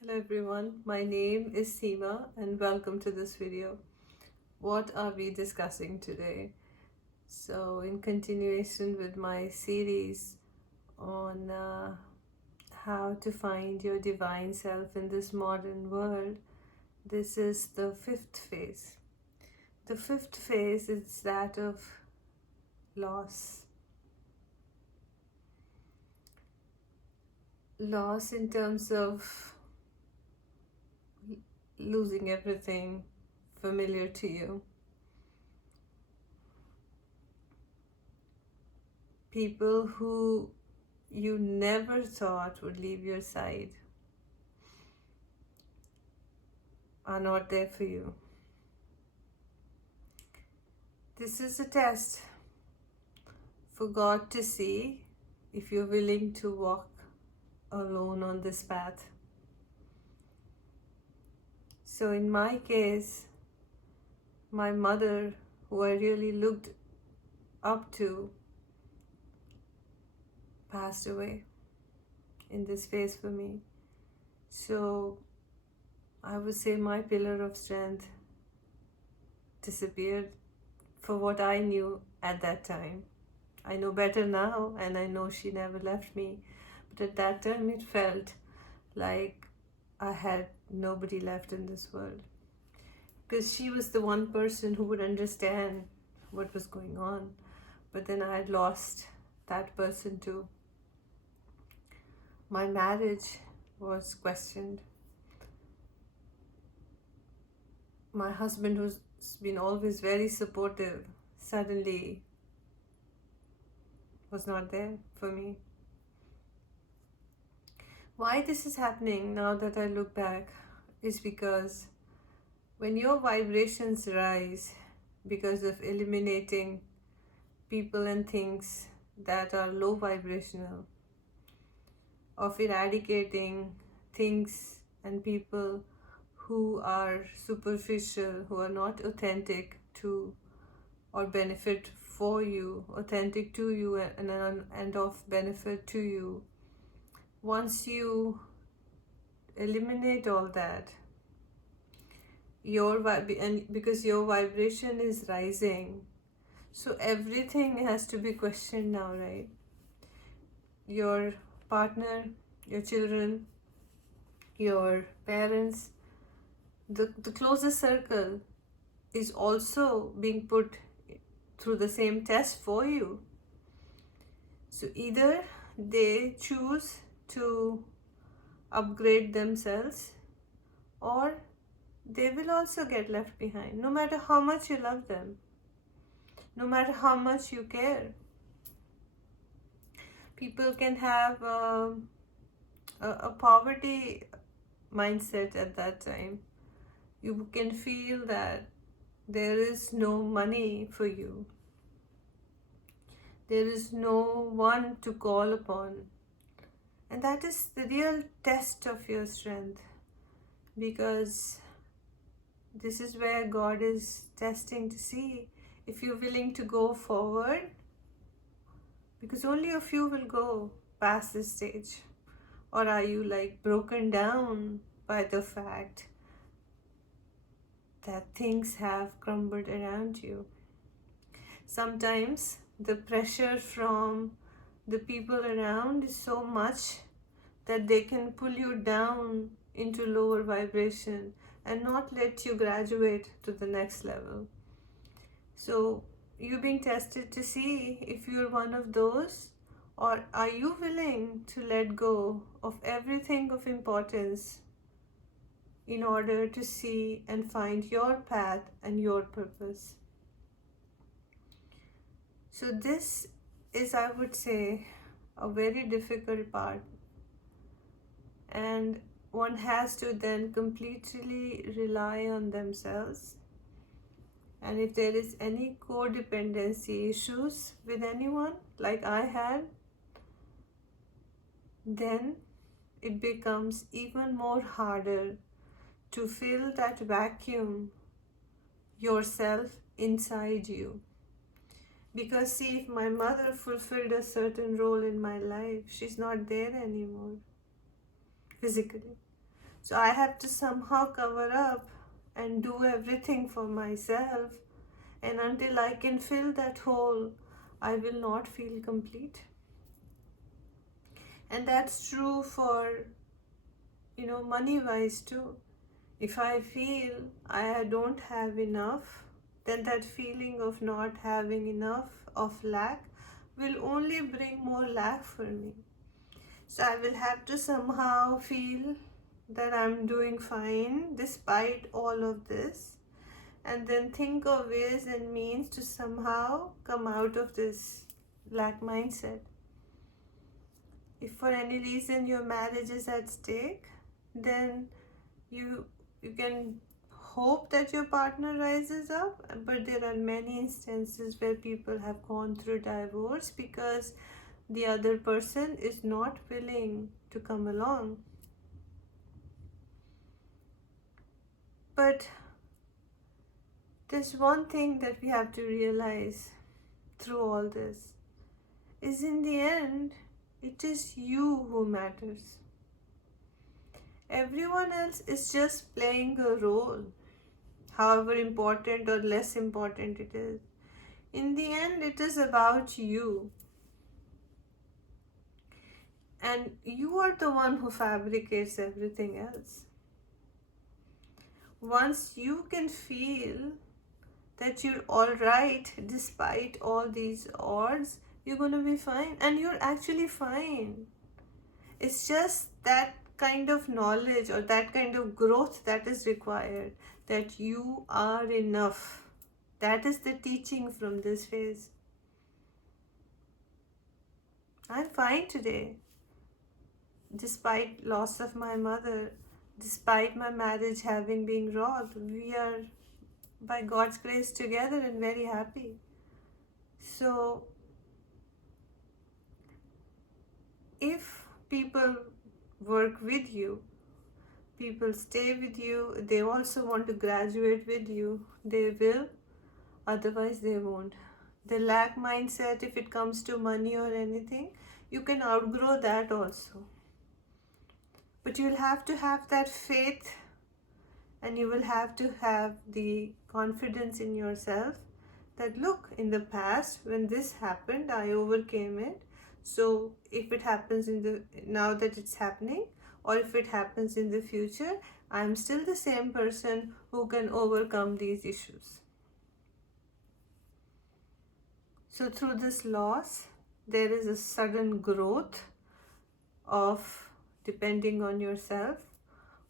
Hello everyone, my name is Seema and welcome to this video. What are we discussing today? So, in continuation with my series on how to find your divine self in this modern world, this is the fifth phase. The fifth phase is that of loss. Loss in terms of losing everything familiar to you. People who you never thought would leave your side are not there for you. This is a test for God to see if you're willing to walk alone on this path. So, in my case, my mother, who I really looked up to, passed away in this phase for me. So, I would say my pillar of strength disappeared for what I knew at that time. I know better now, and I know she never left me. But at that time, it felt like I had nobody left in this world. Because she was the one person who would understand what was going on. But then I had lost that person too. My marriage was questioned. My husband, who's been always very supportive, suddenly was not there for me. Why this is happening now that I look back is because when your vibrations rise because of eliminating people and things that are low vibrational, of eradicating things and people who are superficial, who are not authentic to or benefit for you, authentic to you and of benefit to you. Once you eliminate all that, and because your vibration is rising, so everything has to be questioned now, right? Your partner, your children, your parents, the closest circle is also being put through the same test for you. So either they choose to upgrade themselves, or they will also get left behind, no matter how much you love them, no matter how much you care. People can have a poverty mindset at that time. You can feel that there is no money for you, there is no one to call upon, and that is the real test of your strength, because this is where God is testing to see if you're willing to go forward, because only a few will go past this stage. Or are you like broken down by the fact that things have crumbled around you? Sometimes the pressure from the people around is so much that they can pull you down into lower vibration and not let you graduate to the next level. So you're being tested to see if you're one of those, or are you willing to let go of everything of importance in order to see and find your path and your purpose. So this is, I would say, a very difficult part, and one has to then completely rely on themselves. And if there is any codependency issues with anyone, like I had, then it becomes even more harder to fill that vacuum yourself inside you. Because see, if my mother fulfilled a certain role in my life, she's not there anymore physically. So I have to somehow cover up and do everything for myself. And until I can fill that hole, I will not feel complete. And that's true for, money wise too. If I feel I don't have enough, then that feeling of not having enough, of lack, will only bring more lack for me. So I will have to somehow feel that I'm doing fine despite all of this, and then think of ways and means to somehow come out of this lack mindset. If for any reason your marriage is at stake, then you can hope that your partner rises up, but there are many instances where people have gone through divorce because the other person is not willing to come along. But there's one thing that we have to realize through all this is, in the end, it is you who matters. Everyone else is just playing a role, however important or less important it is. In the end, it is about you. And you are the one who fabricates everything else. Once you can feel that you're all right despite all these odds, you're going to be fine. And you're actually fine. It's just that kind of knowledge or that kind of growth that is required, that you are enough. That is the teaching from this phase. I'm fine today. Despite loss of my mother, despite my marriage having been rocked, we are by God's grace together and very happy. So if people work with you, people stay with you, they also want to graduate with you, they will, otherwise they won't. The lack mindset, if it comes to money or anything, you can outgrow that also. But you'll have to have that faith, and you will have to have the confidence in yourself that, look, in the past when this happened, I overcame it. So if it happens now that it's happening, or if it happens in the future, I'm still the same person who can overcome these issues. So through this loss, there is a sudden growth of depending on yourself,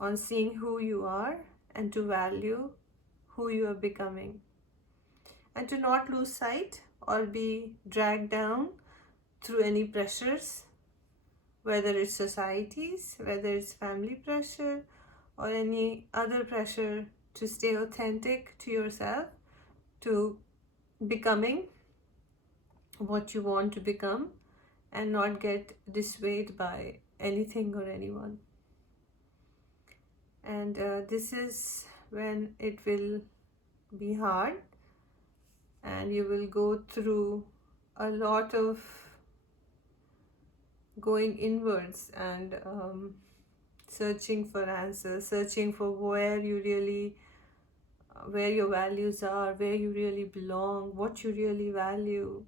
on seeing who you are, and to value who you are becoming. And to not lose sight or be dragged down through any pressures, whether it's society's, whether it's family pressure, or any other pressure, to stay authentic to yourself, to becoming what you want to become, and not get dissuaded by anything or anyone. And this is when it will be hard, and you will go through a lot of going inwards and searching for answers, searching for where your values are, where you really belong, what you really value.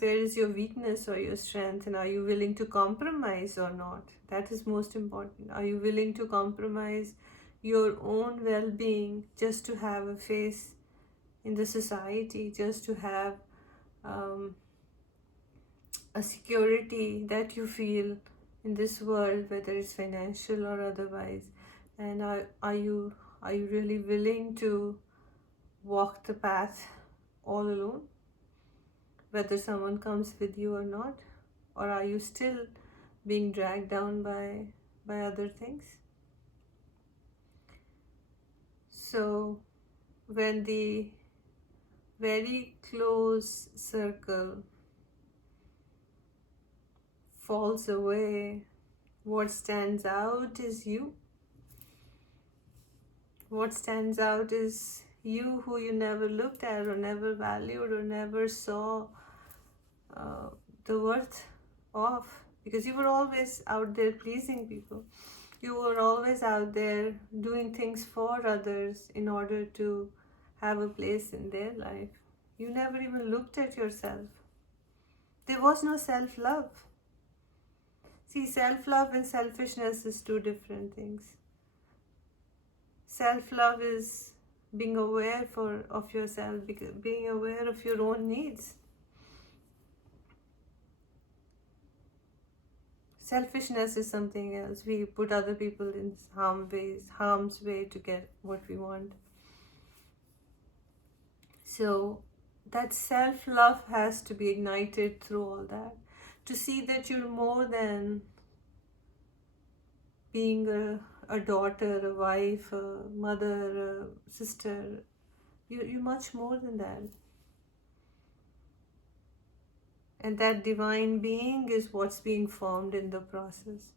Where is your weakness or your strength, and are you willing to compromise or not? That is most important. Are you willing to compromise your own well-being just to have a face in the society, just to have a security that you feel in this world, whether it's financial or otherwise? And are you really willing to walk the path all alone, whether someone comes with you or not? Or are you still being dragged down by other things? So when the very close circle falls away, what stands out is you. What stands out is you, who you never looked at or never valued or never saw the worth of. because you were always out there pleasing people. You were always out there doing things for others in order to have a place in their life. You never even looked at yourself. There was no self love. See, self love and selfishness is two different things. Self love is being aware of yourself, being aware of your own needs. Selfishness is something else. We put other people in harm's way to get what we want. So that self-love has to be ignited through all that. To see that you're more than being a daughter, a wife, a mother, a sister. You're much more than that. And that divine being is what's being formed in the process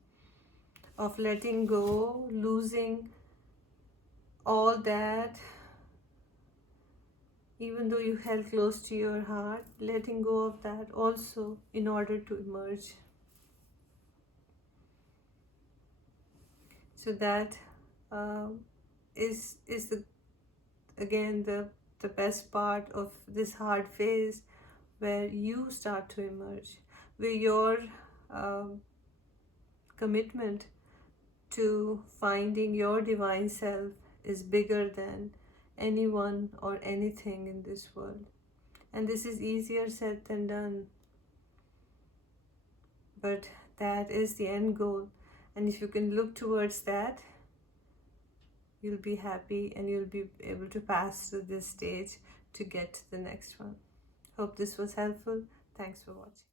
of letting go, losing all that, even though you held close to your heart, letting go of that also in order to emerge. So that is the best part of this hard phase, where you start to emerge, where your commitment to finding your divine self is bigger than anyone or anything in this world. And this is easier said than done, but that is the end goal. And if you can look towards that, you'll be happy and you'll be able to pass through this stage to get to the next one. Hope this was helpful. Thanks for watching.